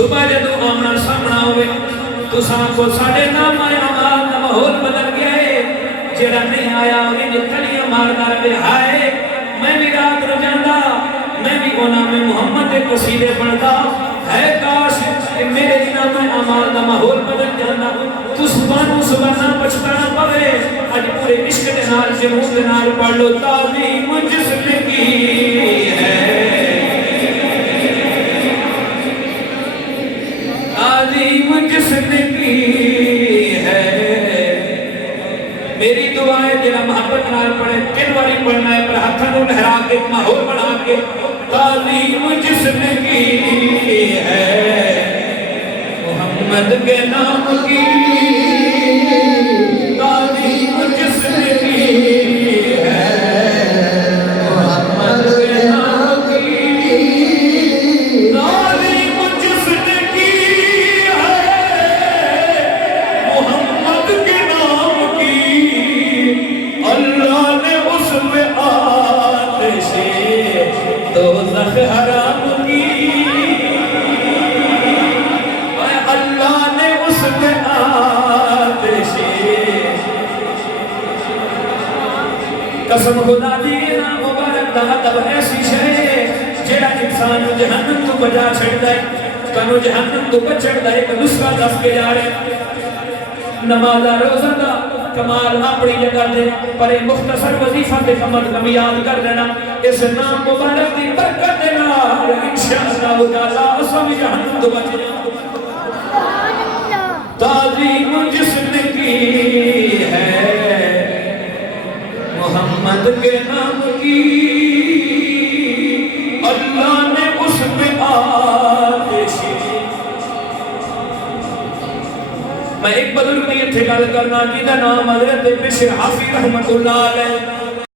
صبح جدو آمنا سامنا ہوئے تو ساں کو ساڑے نام آیا آمال ماحول بدل گیا ہے جیڑا نہیں آیا انہیں کلیاں مارنا رہے ہائے میں بھی رات رو جاندہ میں بھی گونا میں محمد قصیدے پڑھتا ہے کاش کہ میرے دنہ میں عمال دا ماحول بدل جانا تو صبح نہ بچتانا پڑے آج پورے عشق دنال جنون دنال پڑھ لو تعظیم جسم کی ہے تعظیم جسم کی ہے میری دعائیں جنہ محبت نال پڑھے کن والی پڑھنا ہے پر ہتھا نو لہرا کے ماحول بنا کے تعظیم جسم کی ہے محمد کے نام کی تعظیم جسم کی ہے محمد کے نام کی تعظیم جسم کی ہے محمد کے نام کی اللہ نے اس میں آتش دوزخ حرام کی اللہ نے اس میں آتش قسم خدا دینا مبارک دا تب ایسی شے جیڑا انسان جہنم تو بجا چھڑ دائے کنو جہنم تو بچڑ دائے کہ نسخہ دس کے جا رہے نمازہ روزہ دا کمال اپنی جگہ دے پر مختصر وظیفہ دے کمال کم یاد کر دینا اس نام مبارک دی برکت دینا انشاءاللہ تعالیٰ اسم جہنم تو بچ تعظیم جسم کی ہے محمد کے نام کی اللہ نے اس میں آتش میں ایک بزرگ نہیں تھے گل کرنا جیدہ نام حضرت بشر حافی رحمت اللہ علیہ